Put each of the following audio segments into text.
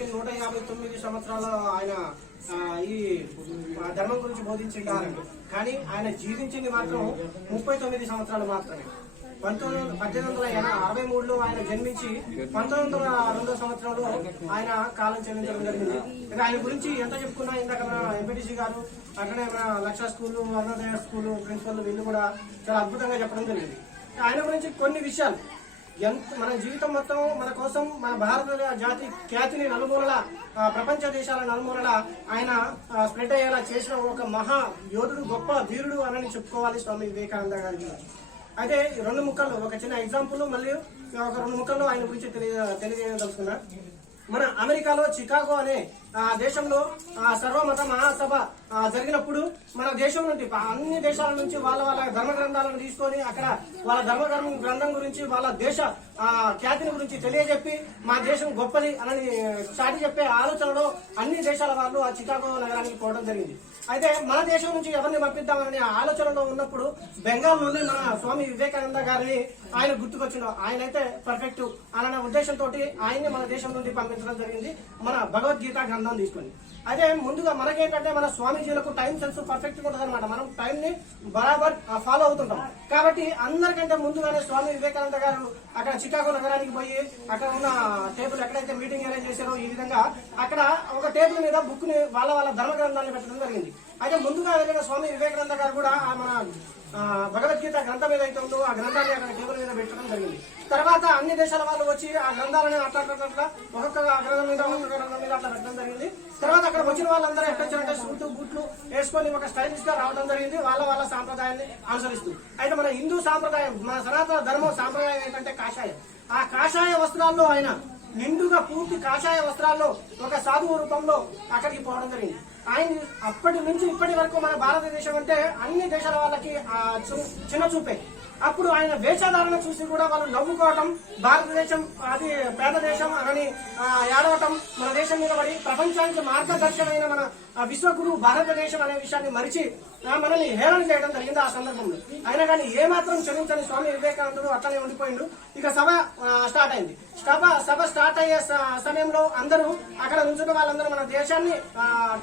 మనకి 159 సంవత్సరాలు ఆయన ఈ ధర్మం గురించి బోధించారు. కానీ ఆయన జీవించింది మాత్రం 39 సంవత్సరాలు మాత్రమే. 1863లో ఆయన జన్మించి 1902 సంవత్సరంలో ఆయన కాలం చెల్లించడం జరిగింది. ఇక ఆయన గురించి ఎంత చెప్పుకున్నా ఇందాక మన ఎంపీటీసీ గారు అక్కడే మన లక్ష స్కూలు, అరుణోదయ స్కూలు ప్రిన్సిపల్ వీళ్ళు కూడా చాలా అద్భుతంగా చెప్పడం జరిగింది. ఆయన గురించి కొన్ని విషయాలు మన జీవితం మొత్తం మన కోసం మన భారత జాతి ఖ్యాతిని నలుమూలల ప్రపంచ దేశాల నలుమూలల ఆయన స్ప్రెడ్ అయ్యేలా చేసిన ఒక మహా యోధుడు, గొప్ప ధీరుడు అని చెప్పుకోవాలి స్వామి వివేకానంద గారికి. అయితే 2 ముక్కల్లో ఒక చిన్న ఎగ్జాంపుల్, మళ్ళీ ఒక 2 ముక్కల్లో ఆయన గురించి తెలియజేయదలుచుకున్నా. మన అమెరికాలో చికాగో అనే దేశంలో సర్వమత మహాసభ జరిగినప్పుడు మన దేశం నుండి అన్ని దేశాల నుంచి వాళ్ళ ధర్మ గ్రంథాలను తీసుకొని అక్కడ వాళ్ళ ధర్మ గ్రంథం గురించి వాళ్ళ దేశ ఖ్యాతిని గురించి తెలియజెప్పి మా దేశం గొప్పది అని చాటి చెప్పే ఆలోచనలో అన్ని దేశాల వాళ్ళు ఆ చికాగో నగరానికి పోవడం జరిగింది. అయితే మన దేశం నుంచి ఎవరిని పంపిద్దామనే ఆలోచనలో ఉన్నప్పుడు బెంగాల్ నుండి మన స్వామి వివేకానంద గారిని ఆయన గుర్తుకొచ్చిండు. ఆయన అయితే పర్ఫెక్ట్ అనే ఉద్దేశంతో ఆయన్ని మన దేశం నుండి పంపించడం జరిగింది, మన భగవద్గీత గ్రంథం తీసుకొని. అదే ముందుగా మనకేంటంటే మన స్వామీజీలకు టైం సెన్స్ పర్ఫెక్ట్ గా ఉంటుంది అనమాట. మనం టైం ని బరాబర్ ఫాలో అవుతుంటాం. కాబట్టి అందరికంటే ముందుగానే స్వామి వివేకానంద గారు అక్కడ చికాగో నగరానికి పోయి అక్కడ ఉన్న టేబుల్ ఎక్కడైతే మీటింగ్ అరేంజ్ చేశారో ఈ విధంగా అక్కడ ఒక టేబుల్ మీద బుక్ ని వాళ్ళ ధర్మ గ్రంథాన్ని పెట్టడం జరిగింది. అయితే ముందుగా ఏదైనా స్వామి వివేకానంద గారు కూడా మన భగవద్గీత గ్రంథం ఏదైతే ఉందో ఆ గ్రంథాన్ని అక్కడ టేబుల్ మీద పెట్టడం జరిగింది. తర్వాత అన్ని దేశాల వాళ్ళు వచ్చి ఆ గ్రంథాలని అట్లా ఒక్కొక్క గ్రంథం మీద ఒక్కొక్క గ్రంథం మీద అట్లా పెట్టడం జరిగింది. తర్వాత అక్కడ వచ్చిన వాళ్ళందరూ ఎక్కడొచ్చారంటే సూట్లు బూట్లు వేసుకొని ఒక స్టైలిష్ గా రావడం జరిగింది, వాళ్ళ సాంప్రదాయాన్ని అనుసరిస్తూ. అయితే మన హిందూ సాంప్రదాయం, మన సనాతన ధర్మం సాంప్రదాయం ఏంటంటే కాషాయం. ఆ కాషాయ వస్త్రాల్లో ఆయన నిండుగా పూర్తి కాషాయ వస్త్రాల్లో ఒక సాధువు రూపంలో అక్కడికి పోవడం జరిగింది. ఆయన అప్పటి నుంచి ఇప్పటి వరకు మన భారతదేశం అంటే అన్ని దేశాల వాళ్ళకి చిన్న చూపే. అప్పుడు ఆయన వేషధారణ చూసి కూడా వాళ్ళు నవ్వుకోవటం, భారతదేశం అది పేద దేశం అని ఏడవటం, మన దేశం మీద పడి ప్రపంచానికి మార్గదర్శకమైన మన విశ్వగురు భారతదేశం అనే విషయాన్ని మరిచి మనల్ని హేళన చేయడం జరిగింది ఆ సందర్భంలో. అయినా కానీ ఏమాత్రం క్షమించని స్వామి వివేకానందుడు అట్లనే ఉండిపోయిండు. ఇక సభ స్టార్ట్ అయింది. సభ స్టార్ట్ అయ్యే సమయంలో అందరూ అక్కడ నుంచున్న వాళ్ళందరూ మన దేశాన్ని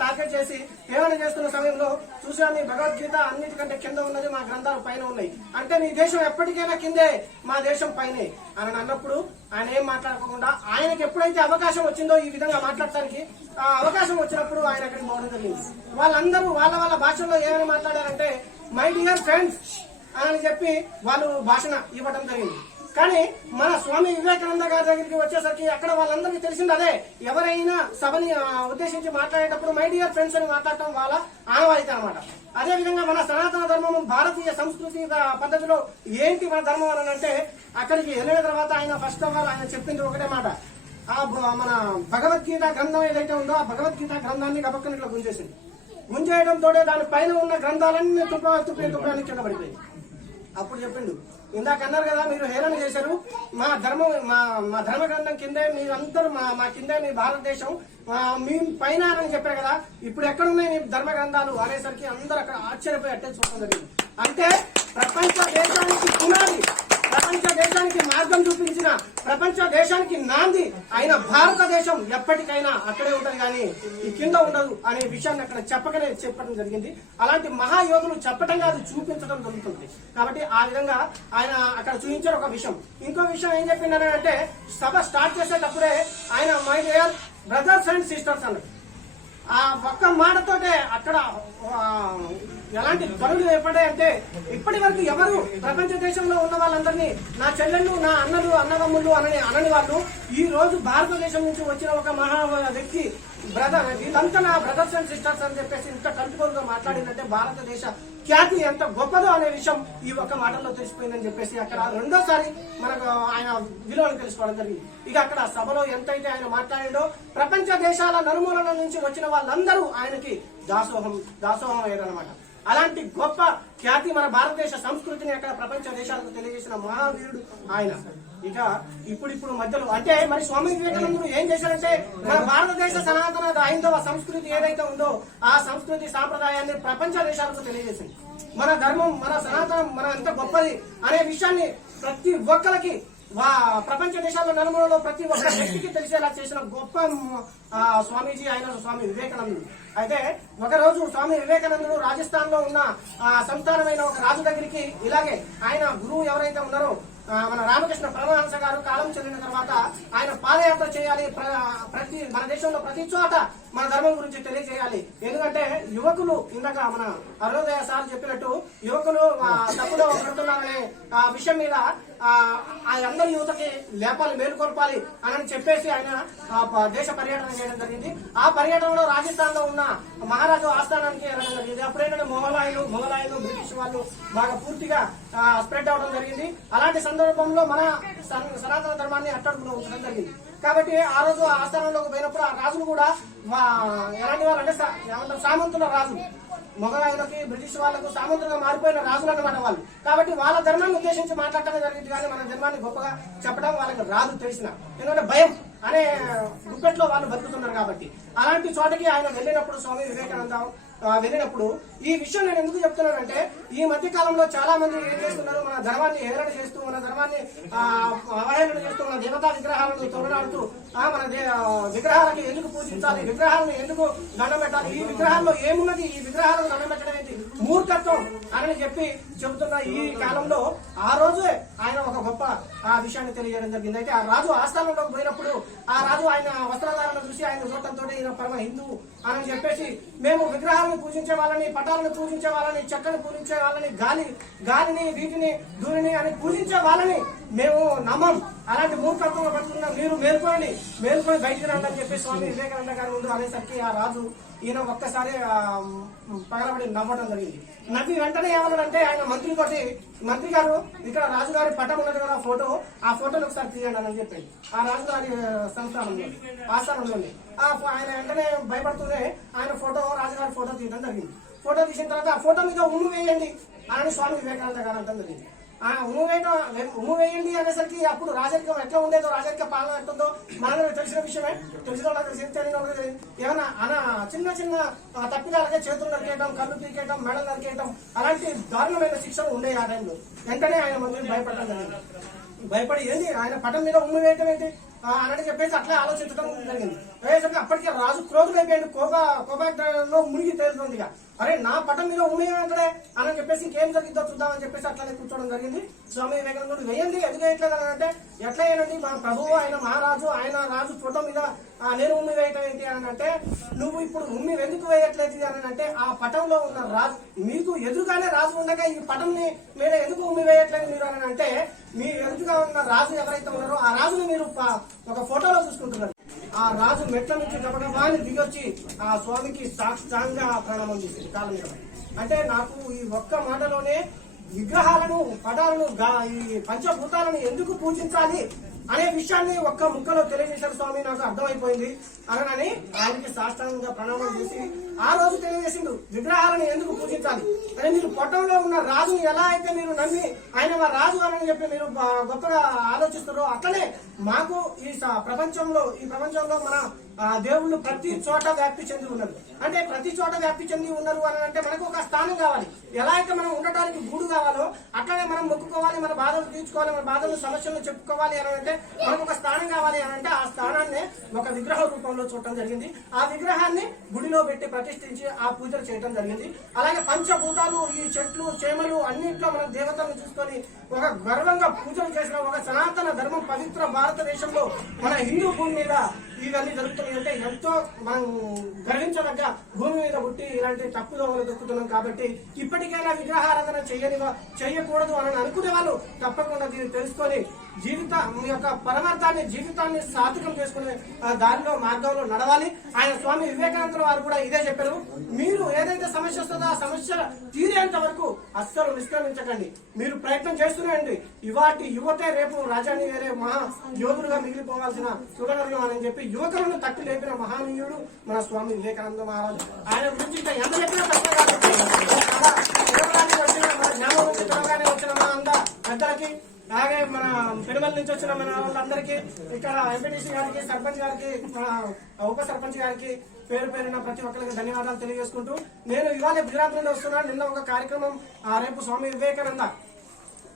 టార్గెట్ చేసి హేళన చేస్తున్న సమయంలో చూసా మీ భగవద్గీత అన్నిటికంటే కింద ఉన్నది, మా గ్రంథాలు పైన ఉన్నాయి, అంటే మీ దేశం ఎప్పటికైనా కిందే, మా దేశం పైనే అని అన్నప్పుడు ఆయన ఏం మాట్లాడకుండా ఆయనకి ఎప్పుడైతే అవకాశం వచ్చిందో ఈ విధంగా మాట్లాడటానికి ఆ అవకాశం వచ్చినప్పుడు ఆయన అక్కడికి పోవడం జరిగింది. వాళ్ళందరూ వాళ్ళ భాషల్లో ఏమని మాట్లాడారంటే మై డియర్ ఫ్రెండ్స్ అని చెప్పి వాళ్ళు భాషణ ఇవ్వడం జరిగింది. కానీ మన స్వామి వివేకానంద గారి దగ్గరికి వచ్చేసరికి అక్కడ వాళ్ళందరికీ తెలిసింది అదే. ఎవరైనా సభని ఉద్దేశించి మాట్లాడేటప్పుడు మై డియర్ ఫ్రెండ్స్ అని మాట్లాడటం వాళ్ళ ఆనవాయితీ అనమాట. అదే విధంగా మన సనాతన ధర్మం భారతీయ సంస్కృతి పద్ధతిలో ఏంటి మన ధర్మం అని అంటే అక్కడికి వెళ్ళిన తర్వాత ఆయన ఫస్ట్ ఆఫ్ ఆల్ ఆయన చెప్పింది ఒకటే మాట. మన భగవద్గీత గ్రంథం ఏదైతే ఉందో ఆ భగవద్గీత గ్రంథాన్ని గబక్కన ఇట్లా గుంజేసింది. గుంజేయడంతో దాని పైన ఉన్న గ్రంథాలన్నీ తుప్పని కింద పడిపోయి అప్పుడు చెప్పిండు, ఇందాక అన్నారు కదా మీరు హేళన చేశారు, మా ధర్మ గ్రంథం కిందే మీరందరూ మా కిందే మీ భారతదేశం మీ పైన అని చెప్పారు కదా, ఇప్పుడు ఎక్కడున్నాయి మీ ధర్మ గ్రంథాలు అనేసరికి అందరూ అక్కడ ఆశ్చర్యపోయి అట్టేసి చూడడం జరిగింది. అంటే ప్రపంచ దేశానికి పునాది, ప్రపంచ దేశానికి మార్గం చూపించిన, ప్రపంచ దేశానికి నాంది అయిన భారతదేశం ఎప్పటికైనా అక్కడే ఉంటది కానీ ఈ కింద ఉండదు అనే విషయాన్ని అక్కడ చెప్పడం జరిగింది. అలాంటి మహాయోగులు చెప్పడం కాదు, చూపించడం జరుగుతుంది. కాబట్టి ఆ విధంగా ఆయన అక్కడ చూపించారు ఒక విషయం. ఇంకో విషయం ఏం చెప్పిందని అంటే సభ స్టార్ట్ చేసేటప్పుడే ఆయన my dear brothers and sisters అన్నారు. ఆ ఒక్క మాటతోటే అక్కడ ఎలాంటి ధ్వనులు ఏర్పడాయంటే ఇప్పటి వరకు ఎవరు ప్రపంచ దేశంలో ఉన్న వాళ్ళందరినీ నా చెల్లెళ్ళు, నా అన్నలు, అన్నదమ్ముళ్ళు అనని వాళ్ళు ఈ రోజు భారతదేశం నుంచి వచ్చిన ఒక మహా వ్యక్తి వీళ్ళంతా నా బ్రదర్స్ అండ్ సిస్టర్స్ అని చెప్పేసి ఇంత కలుపుకోలుగా మాట్లాడిందంటే భారతదేశ ఖ్యాతి ఎంత గొప్పదో అనే విషయం ఈ ఒక్క మాటల్లో తెలిసిపోయిందని చెప్పేసి అక్కడ రెండోసారి మనకు ఆయన విలువను తెలుసుకోవడం జరిగింది. ఇక అక్కడ సభలో ఎంతైతే ఆయన మాట్లాడాడో ప్రపంచ దేశాల నలుమూలల నుంచి వచ్చిన వాళ్ళందరూ ఆయనకి దాసోహం అయ్యారనమాట. అలాంటి గొప్ప ఖ్యాతి మన భారతదేశ సంస్కృతిని అక్కడ ప్రపంచ దేశాలకు తెలియజేసిన మహావీరుడు ఆయన. ఇక ఇప్పుడు మధ్యలో అంటే మరి స్వామి వివేకానందుడు ఏం చేశారంటే మన భారతదేశ సనాతన హైందవ సంస్కృతి ఏదైతే ఉందో ఆ సంస్కృతి సాంప్రదాయాన్ని ప్రపంచ దేశాలకు తెలియజేసింది. మన ధర్మం, మన సనాతనం మన ఎంత గొప్పది అనే విషయాన్ని ప్రతి ఒక్కరికి ప్రపంచ దేశాల్లో నలుమూలలో ప్రతి ఒక్క వ్యక్తికి తెలిసేలా చేసిన గొప్ప స్వామీజీ ఆయన స్వామి వివేకానందుడు. అయితే ఒకరోజు స్వామి వివేకానందుడు రాజస్థాన్ లో ఉన్న సంస్థానమైన ఒక రాజు దగ్గరికి ఇలాగే ఆయన గురువు ఎవరైతే ఉన్నారో మన రామకృష్ణ పరమహంస గారు కాలం చెల్లిన తర్వాత ఆయన పాదయాత్ర చేయాలి, మన దేశంలో ప్రతి చోట మన ధర్మం గురించి తెలియజేయాలి. ఎందుకంటే యువకులు ఇందాక మన అరుణోదయ సార్ చెప్పినట్టు యువకులు తప్పులో పడుతున్నారనే విషయం మీద అందరి యువతకి లేపాలి, మేలుకొల్పాలి అని చెప్పేసి ఆయన దేశ పర్యటన చేయడం జరిగింది. ఆ పర్యటనలో రాజస్థాన్ లో ఉన్న మహారాజు ఆస్థానానికి వెళ్ళడం జరిగింది. అప్పుడేంటంటే మొఘలాయులు బ్రిటిష్ వాళ్ళు బాగా పూర్తిగా స్ప్రెడ్ అవడం జరిగింది. అలాంటి సందర్భంలో మన సనాతన ధర్మాన్ని అట్టడుగులో ఉంచడం జరిగింది. కాబట్టి ఆ రోజు ఆస్థానంలోకి పోయినప్పుడు ఆ రాజులు కూడా ఎలాంటి వాళ్ళు అంటే సామంతుల రాజులు, మొఘలాయులకి బ్రిటిష్ వాళ్ళకు సామంతులుగా మారిపోయిన రాజులు అన్నమాట వాళ్ళు. కాబట్టి వాళ్ళ ధర్మాన్ని ఉద్దేశించి మాట్లాడటమే జరిగింది, కానీ మన ధర్మాన్ని గొప్పగా చెప్పడం వాళ్ళకి రాదు తెలిసిన. ఎందుకంటే భయం అనే గుప్పెట్లో వాళ్ళు బతుకుతున్నారు. కాబట్టి అలాంటి చోటకి ఆయన వెళ్ళినప్పుడు స్వామి వివేకానంద వెళ్ళినప్పుడు ఈ విషయం నేను ఎందుకు చెప్తున్నానంటే ఈ మధ్య కాలంలో చాలా మంది ఏం చేస్తున్నారు, మన ధర్మాన్ని హేళన చేస్తూ, మన ధర్మాన్ని అవహేళన చేస్తూ, మన దేవతా విగ్రహాలను తొలగాడుతూ, మన విగ్రహాలకి ఎందుకు పూజించాలి, విగ్రహాలను ఎందుకు దండం పెట్టాలి, ఈ విగ్రహాల్లో ఏమున్నది, ఈ విగ్రహాలను దండం పెట్టడం ఏంటి, మూర్ఖత్వం అని చెప్పి చెబుతున్న ఈ కాలంలో ఆ రోజే ఆయన ఒక గొప్ప విషయాన్ని తెలియజేయడం జరిగింది. అయితే ఆ రాజు ఆస్థానంలోకి పోయినప్పుడు ఆ రాజు ఆయన వస్త్రధారణ చూసి ఆయన చూడటంతో ఈయన పరమ హిందువు అని చెప్పేసి, మేము విగ్రహాలను పూజించే వాళ్ళని, పటాలను పూజించే వాళ్ళని, చెక్కను పూజించే వాళ్ళని, గాలిని వీటిని ధూళిని అని పూజించే వాళ్ళని మేము నమ్మం, అలాంటి మూర్ఖత్వంలో పడుతున్నా, మీరు మేల్కొని బయటికి రండి అని చెప్పి స్వామి వివేకానంద గారి ముందు అనేసరికి ఆ రాజు ఈయన ఒక్కసారి పగలబడి నవ్వడం జరిగింది. నవ్వి వెంటనే ఏమన్నాడంటే ఆయన మంత్రి గారు ఇక్కడ రాజుగారి పటం ఉన్నది కదా ఫోటో, ఆ ఫోటోని ఒకసారి తీయండి అని చెప్పి ఆ రాజుగారి ఆస్థానంలోని ఆయన వెంటనే భయపడుతూనే ఆయన రాజుగారి ఫోటో తీయడం జరిగింది. ఫోటో తీసిన తర్వాత ఆ ఫోటో మీద ఉమ్ము వేయండి అని స్వామి వివేకానంద గారు అంటం జరిగింది. ఉమ్ము వేయండి అనేసరికి అప్పుడు రాజరికం ఎట్లా ఉండేదో, రాజరిక పాలన ఎట్టుందో మనందరూ తెలిసిన విషయమే. ఏమన్నా చిన్న తప్పిదాలకే చేతులు నరికేయటం, కళ్ళు పీకేయటం, మెడలు నరికేయటం అలాంటి దారుణమైన శిక్షలు ఉండేవి ఆ టైంలో. వెంటనే ఆయన మంత్రులు భయపడటం జరిగింది. భయపడి ఏంటి ఆయన పటం మీద ఉమ్ము వేయటం ఏంటి అని చెప్పేసి అట్లా ఆలోచించడం జరిగింది. వేసరికి అప్పటికే రాజు క్రోధులైపోయాడు, కోపాగ్రహంలో మునిగి తేలుతుంది. అరే నా పటం మీద ఉమ్మేయమంటే అని చెప్పేసి ఇంకేం జరిగిద్దో చూద్దామని చెప్పేసి అట్లానే కూర్చోవడం జరిగింది. స్వామి వివేకానందుడు వేయండి ఎందుకు వేయట్లేదు అని అంటే, ఎట్లా వేయనండి మా ప్రభువు ఆయన మహారాజు, ఆయన రాజు ఫోటో మీద నేను ఉమ్మి వేయటం ఏంటి అని అంటే, నువ్వు ఇప్పుడు ఉమ్మి ఎందుకు వేయట్లేదు అని అంటే, ఆ పటంలో ఉన్న రాజు మీకు ఎదురుగానే రాజు ఉండగా ఈ పటం మీద ఎందుకు ఉమ్మి వేయట్లేదు మీరు అని అంటే, మీ ఎదురుగా ఉన్న రాజు ఎవరైతే ఉన్నారో ఆ రాజుని మీరు ఒక ఫోటోలో చూసుకుంటున్నారు. ఆ రాజు మెట్ల నుంచి గబగబాని దిగొచ్చి ఆ స్వామికి సాక్షాంగా ప్రణామం చేసింది కాళ్ళ మీద. అంటే నాకు ఈ ఒక్క మాటలోనే విగ్రహాలను, పటాలను, ఈ పంచభూతాలను ఎందుకు పూజించాలి అనే విషయాన్ని ఒక్క ముక్కలో తెలియజేశారు స్వామి, నాకు అర్థమైపోయింది అనని ఆయనకి సాష్టాంగంగా ప్రణామం చేసి ఆ రోజు తెలియజేసిండు విగ్రహాలను ఎందుకు పూజించాలి అని. మీరు పొట్టంలో ఉన్న రాజుని ఎలా అయితే మీరు నమ్మి ఆయన రాజు అని చెప్పి మీరు గొప్పగా ఆలోచిస్తారో, అట్లనే మాకు ఈ ప్రపంచంలో మన దేవుళ్ళు ప్రతి చోట వ్యాప్తి చెంది ఉన్నారు. అంటే ప్రతి చోట వ్యాప్తి చెంది ఉన్నారు అని అంటే మనకు ఒక స్థానం కావాలి. ఎలా అయితే మనం ఉండటానికి గూడు కావాలో అట్లనే మనం మొక్కుకోవాలి, మన బాధలు తీర్చుకోవాలి, మన బాధలు సమస్యలను చెప్పుకోవాలి అని అంటే మనకు ఒక స్థానం కావాలి అని అంటే ఆ స్థానాన్ని ఒక విగ్రహ రూపంలో చూడటం జరిగింది. ఆ విగ్రహాన్ని గుడిలో పెట్టి ప్రతిష్ఠించి ఆ పూజలు చేయడం జరిగింది. అలాగే పంచభూతాలు, ఈ చెట్లు చేమలు అన్నింటిలో మనం దేవతలను చూసుకొని ఒక గర్వంగా పూజలు చేసిన ఒక సనాతన ధర్మం పవిత్ర భారతదేశంలో మన హిందూ భూమి మీద ఇవన్నీ జరుగుతున్నాయి అంటే ఎంతో మనం గర్వించదగ్గ భూమి మీద పుట్టి ఇలాంటి తప్పుదోవలు దొక్కుతున్నాం. కాబట్టి ఇప్పటికైనా విగ్రహారాధన చేయకూడదు అని అనుకునే వాళ్ళు తప్పకుండా దీన్ని తెలుసుకొని మీ యొక్క పరమార్థాన్ని, జీవితాన్ని సార్థకం చేసుకునే దారిలో మార్గంలో నడవాలి. ఆయన స్వామి వివేకానంద వారు కూడా ఇదే చెప్పారు. మీరు ఏదైతే సమస్య వస్తుందో ఆ సమస్య తీరేంత వరకు అస్సలు నిష్క్రమించకండి, మీరు ప్రయత్నం చేస్తూనే ఇవాటి యువతే రేపు రాజాన్ని వేరే మహా యోధులుగా మిగిలిపోవాల్సిన సుగణర్గం అని చెప్పి యువకులను తట్టి లేపిన మహానీయుడు మన స్వామి వివేకానంద మహారాజు. ఆయన గురించి ఇంకా ఎంత చెప్పినా తెలంగాణ వచ్చిన మన అంతా పెద్దలకి, అలాగే మన పెనుమల నుంచి వచ్చిన మన వాళ్ళందరికీ, ఇక్కడ ఎంపీటీసీ గారికి, సర్పంచ్ గారికి, ఉప సర్పంచ్ గారికి పేరున ప్రతి ఒక్కరికి ధన్యవాదాలు తెలియజేసుకుంటూ, నేను ఇవాళ గుజరాత్ నుండి వస్తున్నా. నిన్న ఒక కార్యక్రమం, రేపు స్వామి వివేకానంద.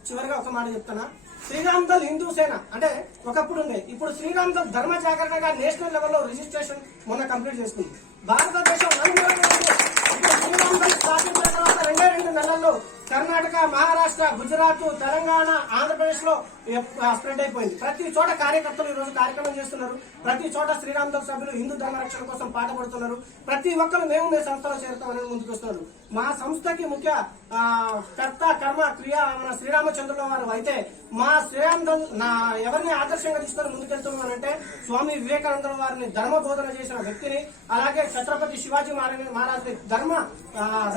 చివరిగా ఒక మాట చెప్తానా, శ్రీరామ్ దళ్ హిందూ సేన అంటే ఒకప్పుడు ఉండే, ఇప్పుడు శ్రీరామ్ దళ్ ధర్మ జాగరణగా నేషనల్ లెవెల్లో రిజిస్ట్రేషన్ మొన్న కంప్లీట్ చేసుకుంది. భారతదేశం శ్రీరామ్ దళ్ స్థాపించిన తర్వాత 2 నెలల్లో కర్ణాటక, మహారాష్ట్ర, గుజరాత్, తెలంగాణ, ఆంధ్రప్రదేశ్ లో స్ప్రెడ్ అయిపోయింది. ప్రతి చోట కార్యకర్తలు ఈ రోజు కార్యక్రమం చేస్తున్నారు. ప్రతి చోట శ్రీరామ్ దళ్ సభ్యులు హిందూ ధర్మ రక్షణ కోసం పాటుపడుతున్నారు. ప్రతి ఒక్కరు మేము మీ సంస్థలో చేరుతామని ముందుకు వస్తున్నారు. మా సంస్థకి ముఖ్య కర్త కర్మ క్రియ మన శ్రీరామచంద్రుల వారు అయితే మా శ్రీరామ్ దళ్ ఎవరిని ఆదర్శంగా తీసుకొని ముందుకెళ్తున్నానంటే స్వామి వివేకానంద వారిని ధర్మ బోధన చేసిన వ్యక్తిని, అలాగే ఛత్రపతి శివాజీ మహారాజుని ధర్మ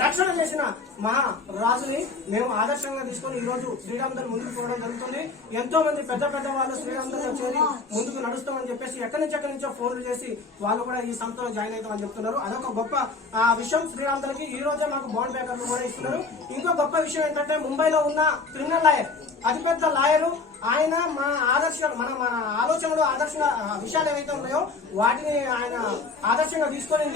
రక్షణ చేసిన మహారాజుని మేము ఆదర్శంగా తీసుకొని ఈ రోజు శ్రీరామ్ దళ్ ముందుకు పోవడం జరుగుతుంది. ఎంతో మంది పెద్ద పెద్ద వాళ్ళు శ్రీరామ్ దళ్ చేరి ముందుకు నడుస్తామని చెప్పేసి ఎక్కడి నుంచో ఫోన్లు చేసి వాళ్ళు కూడా ఈ సంస్థలో జాయిన్ అవుతామని చెప్తున్నారు. అదొక గొప్ప విషయం. శ్రీరామ్ దళ్ కి ఈ రోజే మాకు బాండ్ పేపర్లు కూడా ఇస్తున్నారు. ఇంకో గొప్ప విషయం ఏంటంటే ముంబైలో ఉన్న క్రిమినల్ లాయర్, అతిపెద్ద లాయరు, ఆయన మా ఆదర్శాలు మన ఆలోచనలు ఆదర్శ విషయాలు ఏవైతే ఉన్నాయో వాటిని ఆయన ఆదర్శంగా తీసుకొని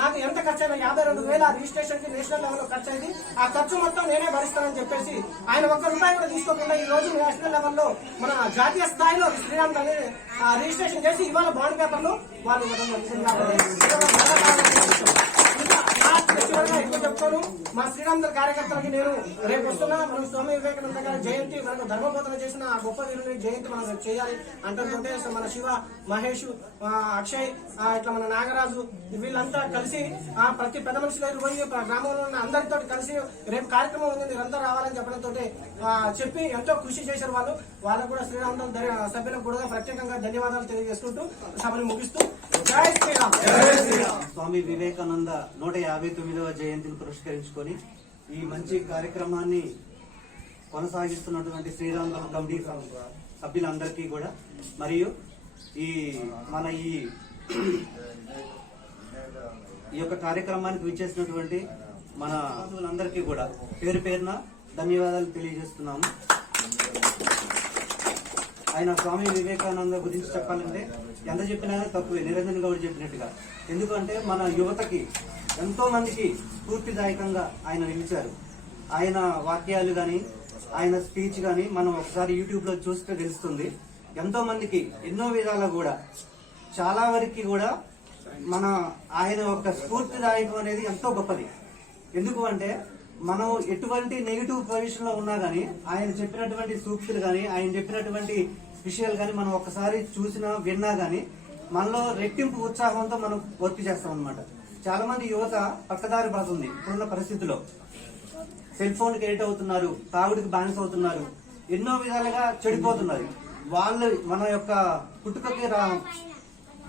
నాకు ఎంత ఖర్చు అయినా 52,000 రిజిస్ట్రేషన్ కి నేషనల్ లెవెల్ లో ఖర్చు అయింది, ఆ ఖర్చు మొత్తం నేనే భరిస్తానని చెప్పేసి ఆయన ₹1 కూడా తీసుకోకుండా ఈ రోజు నేషనల్ లెవెల్లో మన జాతీయ స్థాయిలో శ్రీరామ్ దళ్ రిజిస్ట్రేషన్ చేసి ఇవాళ బాండ్ పేపర్లు వాళ్ళు చెప్తాను. మా శ్రీరామ్ దళ్ కార్యకర్తలకి నేను రేపు వస్తున్నా, మనం స్వామి వివేకానంద గారి జయంతి, మనకు ధర్మబోధన చేసిన ఆ గొప్ప వీరుని జయంతి మనం చేయాలి అంటుంటే మన శివ, మహేష్, అక్షయ్, ఇట్లా మన నాగరాజు వీళ్ళంతా కలిసి ప్రతి పెద్ద మనుషుల దగ్గర పోయి గ్రామంలో ఉన్న అందరితో కలిసి రేపు కార్యక్రమం ఉంది మీరంతా రావాలని చెప్పడంతో చెప్పి ఎంతో కృషి చేశారు వాళ్ళు. వాళ్ళకు కూడా శ్రీరామ్ దళ్ సభ్యులకు కూడా ప్రత్యేకంగా ధన్యవాదాలు తెలియజేసుకుంటూ సభను ముగిస్తూ జై శ్రీరామ్. స్వామి వివేకానంద 159వ జయంతిని పురస్కరించుకొని ఈ మంచి కార్యక్రమాన్ని కొనసాగిస్తున్నటువంటి శ్రీరామ్ దళ్ కమిటీ సభ్యులందరికీ కూడా మరియు ఈ యొక్క కార్యక్రమానికి విచ్చేసినటువంటి మన అందరికీ కూడా పేరు పేరున ధన్యవాదాలు తెలియజేస్తున్నాము. ఆయన స్వామి వివేకానంద గురించి చెప్పాలంటే ఎంత చెప్పినా తక్కువే, నిరంజన్ గౌడ్ చెప్పినట్టుగా. ఎందుకంటే మన యువతకి ఎంతో మందికి స్ఫూర్తిదాయకంగా ఆయన నిలిచారు. ఆయన వాక్యాలు గాని ఆయన స్పీచ్ గాని మనం ఒకసారి యూట్యూబ్ లో చూస్తే తెలుస్తుంది. ఎంతో మందికి ఎన్నో విధాలా కూడా చాలా వరకు కూడా మన ఆయన ఒక స్ఫూర్తిదాయకం అనేది ఎంతో గొప్పది. ఎందుకు అంటే మనం ఎటువంటి నెగిటివ్ పొజిషన్ లో ఉన్నా గానీ ఆయన చెప్పినటువంటి సూక్తులు గాని ఆయన చెప్పినటువంటి విషయాలు గాని మనం ఒకసారి చూసినా విన్నా గానీ మనలో రెట్టింపు ఉత్సాహంతో మనం వర్క్ చేస్తాం అన్నమాట. చాలా మంది యువత పక్కదారి పడుతుంది. ఇప్పుడున్న పరిస్థితిలో సెల్ ఫోన్ కి ఎడిట్ అవుతున్నారు, తాగుడికి బానిస అవుతున్నారు, ఎన్నో విధాలుగా చెడిపోతున్నారు. వాళ్ళు మన యొక్క పుట్టుకకి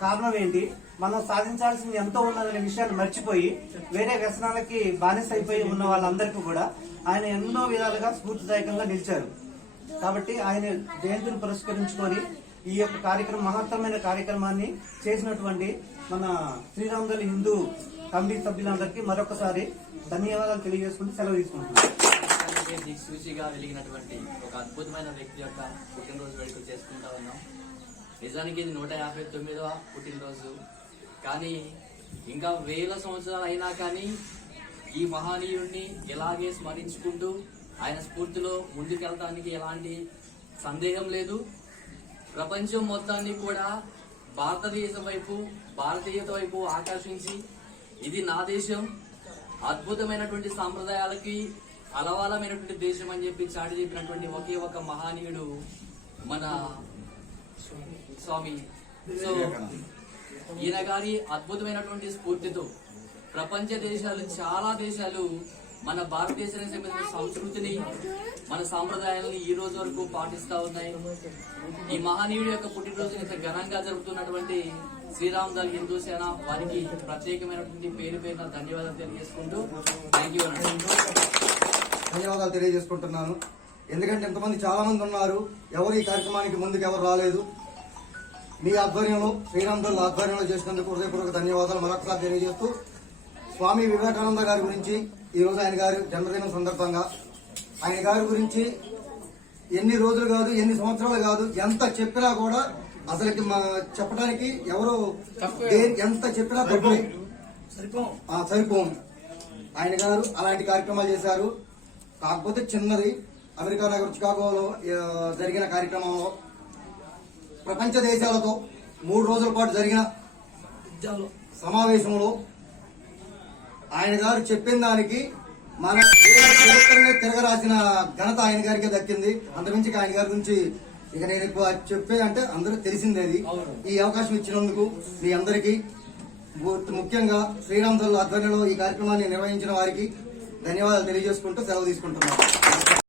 కారణం ఏంటి, మనం సాధించాల్సింది ఎంతో ఉన్నదనే విషయాన్ని మర్చిపోయి వేరే వ్యసనాలకి బానిస అయిపోయి ఉన్న వాళ్ళందరికీ కూడా ఆయన ఎన్నో విధాలుగా స్ఫూర్తిదాయకంగా నిలిచారు. కాబట్టి ఆయన జయంతిని పురస్కరించుకొని ఈ యొక్క కార్యక్రమం మహత్తరమైన కార్యక్రమాన్ని చేసినటువంటి మన శ్రీరామ్ దళ్ హిందూ కమిటీ సభ్యులందరికీ మరొకసారి ధన్యవాదాలు తెలియజేసుకుంటూ సెలవు తీసుకుంటున్నాం. దిక్సూచిగా వెలిగినటువంటి ఒక అద్భుతమైన వ్యక్తి యొక్క పుట్టినరోజు వేడుకలు చేసుకుంటా ఉన్నాం. నిజానికి ఇది 159వ పుట్టినరోజు. కానీ ఇంకా 1000 సంవత్సరాలు అయినా కానీ ఈ మహనీయుడిని ఇలాగే స్మరించుకుంటూ ఆయన స్ఫూర్తిలో ముందుకెళ్ళడానికి ఎలాంటి సందేహం లేదు. ప్రపంచం మొత్తాన్ని కూడా భారతదేశం వైపు, భారతీయత వైపు ఆకర్షించి ఇది నా దేశం, అద్భుతమైనటువంటి సాంప్రదాయాలకి అలవాలమైనటువంటి దేశం అని చెప్పి చాటి చెప్పినటువంటి ఒకే ఒక మహనీయుడు మన స్వామి. సో ఈయన గారి అద్భుతమైనటువంటి స్ఫూర్తితో ప్రపంచ దేశాలు, చాలా దేశాలు మన భారతదేశానికి సంబంధించిన సంస్కృతిని, మన సాంప్రదాయాలను ఈ రోజు వరకు పాటిస్తా ఉన్నాయి. ఈ మహనీయుడి యొక్క పుట్టినరోజుని ఇంత ఘనంగా జరుపుతున్నటువంటి శ్రీరామ్ దళ్ హిందూ సేన వారికి ప్రత్యేకమైనటువంటి పేరు పేరున ధన్యవాదాలు తెలియజేసుకుంటూ థ్యాంక్ యూ ధన్యవాదాలు తెలియజేసుకుంటున్నాను. ఎందుకంటే ఇంతమంది చాలా మంది ఉన్నారు, ఎవరు ఈ కార్యక్రమానికి ముందుకు ఎవరు రాలేదు. మీ ఆధ్వర్యంలో, శ్రీరామ్ దళ్ ఆధ్వర్యంలో చేసినందుకు హృదయపూర్వక ధన్యవాదాలు మరొకసారి తెలియజేస్తూ, స్వామి వివేకానంద గారి గురించి ఈ రోజు ఆయన గారి జన్మదినం సందర్భంగా ఆయన గారి గురించి ఎన్ని రోజులు కాదు, ఎన్ని సంవత్సరాలు కాదు, ఎంత చెప్పినా కూడా అసలుకి చెప్పడానికి ఎవరు ఎంత చెప్పినా సరిపోం. ఆయన గారు అలాంటి కార్యక్రమాలు చేశారు. కాకపోతే చిన్నది అమెరికా నగరం చికాగోలో జరిగిన కార్యక్రమంలో ప్రపంచ దేశాలతో 3 రోజుల పాటు జరిగిన సమావేశంలో ఆయన గారు చెప్పిన దానికి మన చరిత్రనే తిరగరాసిన ఘనత ఆయన గారికి దక్కింది. అంతమించి ఆయన గారి గురించి ఇక నేను ఎక్కువ చెప్పే అంటే అందరూ తెలిసిందేది. ఈ అవకాశం ఇచ్చినందుకు మీ అందరికీ, ముఖ్యంగా శ్రీరామ్ దళ్ ఆధ్వర్యంలో ఈ కార్యక్రమాన్ని నిర్వహించిన వారికి ధన్యవాదాలు తెలియజేసుకుంటూ సెలవు తీసుకుంటున్నాను.